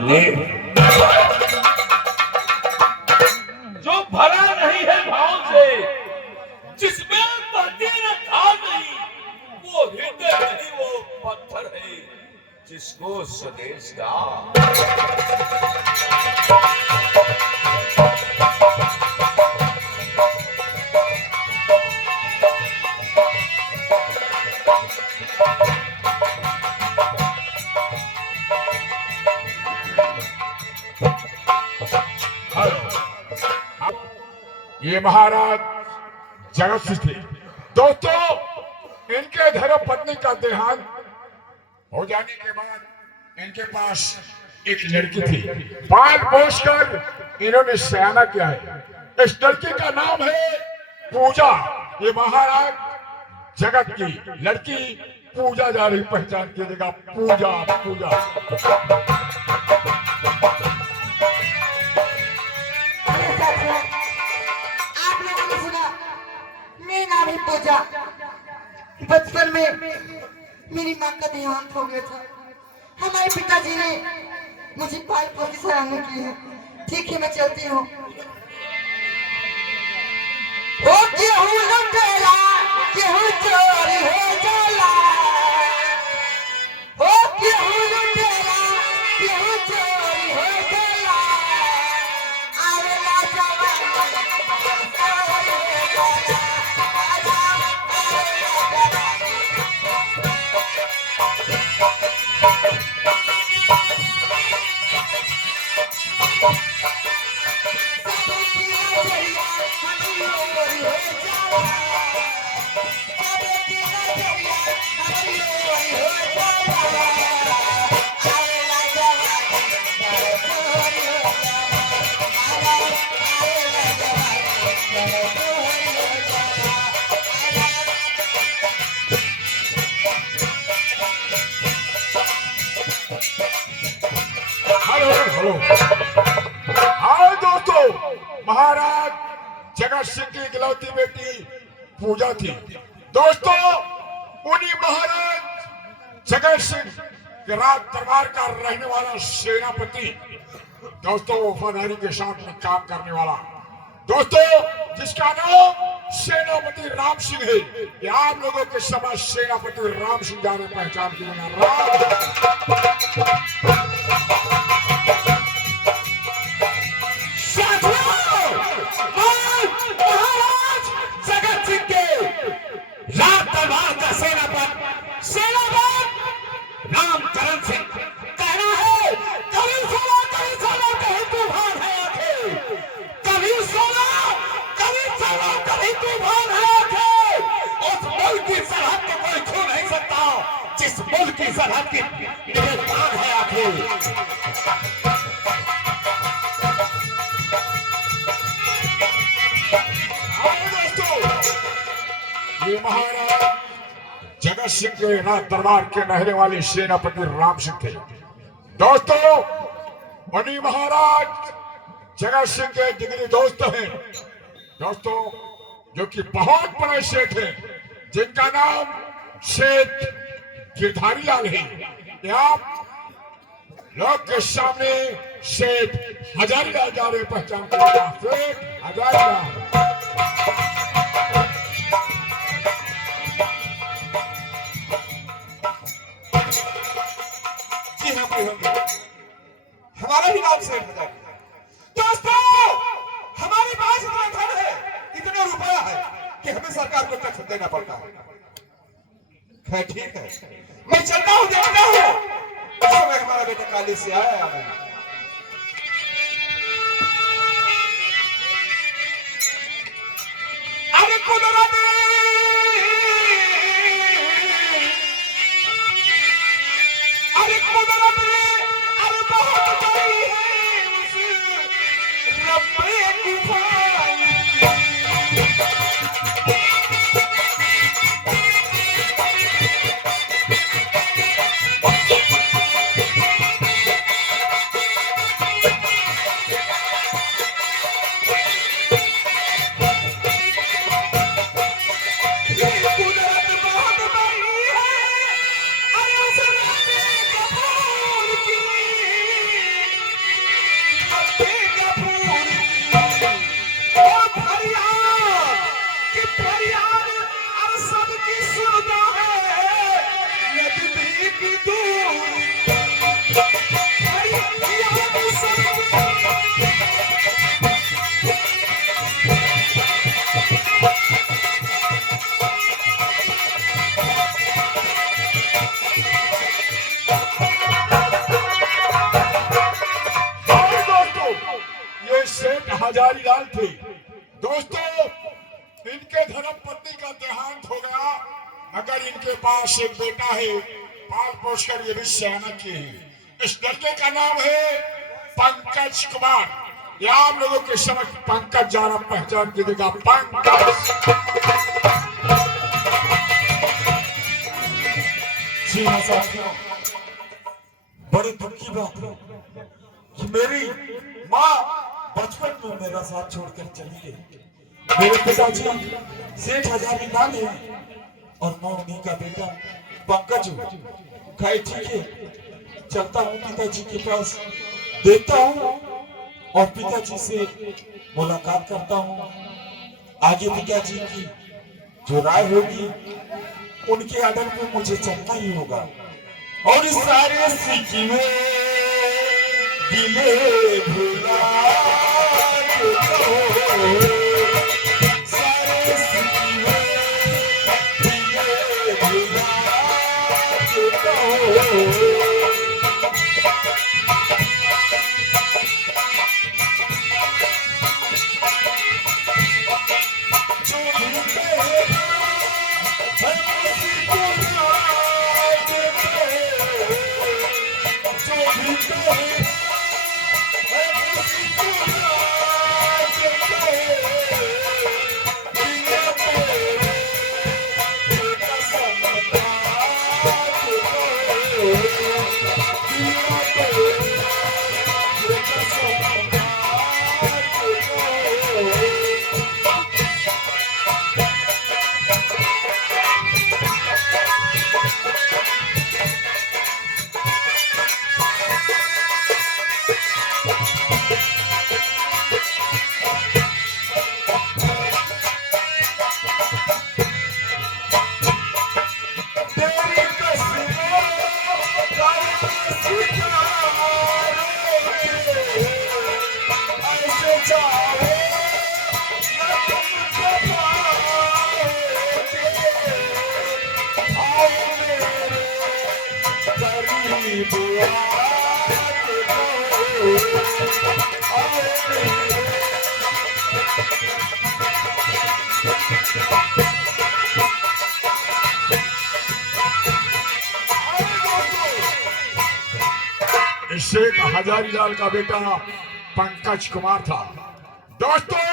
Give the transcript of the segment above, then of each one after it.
ने जो भरा नहीं है भाव से, जिसमें बहती न था नहीं, वो हृदय नहीं, वो पत्थर है जिसको स्वदेश का ये महाराज जगत सिंह थे। दोस्तों, इनके धर्म पत्नी का देहांत हो जाने के बाद इनके पास एक लड़की थी। पाल पोस कर इन्होंने सयाना किया है। इस लड़की का नाम है पूजा। ये महाराज जगत की लड़की पूजा जा रही, पहचान कीजिएगा, पूजा पूजा। मेरा नाम है पूजा। बचपन में मेरी माँ का देहांत हो गया था। हमारे पिताजी ने मुझे पाल पोस के सराहना की है। ठीक है, मैं चलती हूँ। ओ गेहूं लुटेरा, गेहूं चोरी हो जाला। ओ गेहूं लुटेरा, गेहूं चोरी हो जाला। आवेला जवानी, चोरी हो जाला। हेलो, हाँ दोस्तों, महाराज जगत सिंह की इकलौती बेटी पूजा थी। दोस्तों, उन्हीं महाराज जगत सिंह के राज दरबार का रहने वाला सेनापति, दोस्तों वफादारी के साथ में काम करने वाला, दोस्तों जिसका नाम सेनापति राम सिंह है। ये आप लोगों के समझ सेनापति राम सिंह जाने पहचान की जिस मुल्क की सरहद की निगरान है आखिर। ये महाराज जगत सिंह के राज दरबार के रहने वाले सेनापति राम सिंह थे। दोस्तों, उन्हीं महाराज जगत सिंह के जिगरी दोस्त हैं, दोस्तों जो कि बहुत बड़े सेठ हैं, जिनका नाम सेठ गिरधारी लाल है। आप लोग के सामने सेठ हजारी लाल जा रहे पहचान करेगा। सेठ हजारी लाल। जी हाँ, हमारा भी नाम सेठ हजारी। दोस्तों, हमारे पास इतना धन है, इतना रुपया है कि हमें सरकार को टैक्स देना पड़ता है। ठीक है, मैं चलता हूँ, देखता हूँ। उस समय हमारा बेटा काली से आया है। अरे कुदरत, अरे कुदरत, अरे बहुत बड़ी है उस रब्बे कुफाई। हजारी लाल थे। दोस्तों, इनके धर्म पत्नी का देहांत हो गया, मगर इनके पास एक बेटा है, पाल पोष कर ये भी सयाना किए हैं। इस लड़के का नाम है पंकज कुमार। ये आम लोगों के समझ पंकज जाना पहचान दीजिएगा, पंकज। जी हाँ साथियों, बड़े दुख की बात है कि मेरी माँ बचपन में मेरा साथ छोड़कर चली गई। मेरे पिताजी सेठ हजारी लाल हैं और मैं उन्हीं का बेटा पंकज हूँ। खाए ठीक है, चलता हूँ पिताजी के पास, देखता हूँ और पिताजी से मुलाकात करता हूँ। आगे पिताजी की जो राय होगी उनके आदर पे मुझे चलना ही होगा। और इस सारे सिक्किमे दिले भुला सारे सिक्किमे दिले भुला शेख हजारीलाल का बेटा पंकज कुमार था। दोस्तों,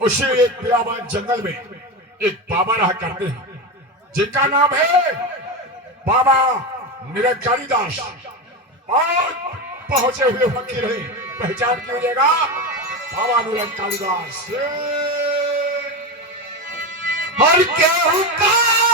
उसे एक बियाबान जंगल में एक बाबा रहा करते हैं, जिनका नाम है बाबा निरंकारी दास। और पहुंचे हुए फकीर हैं, पहचान कीजिएगा, बाबा निरंकारी दास। और क्या हुक्म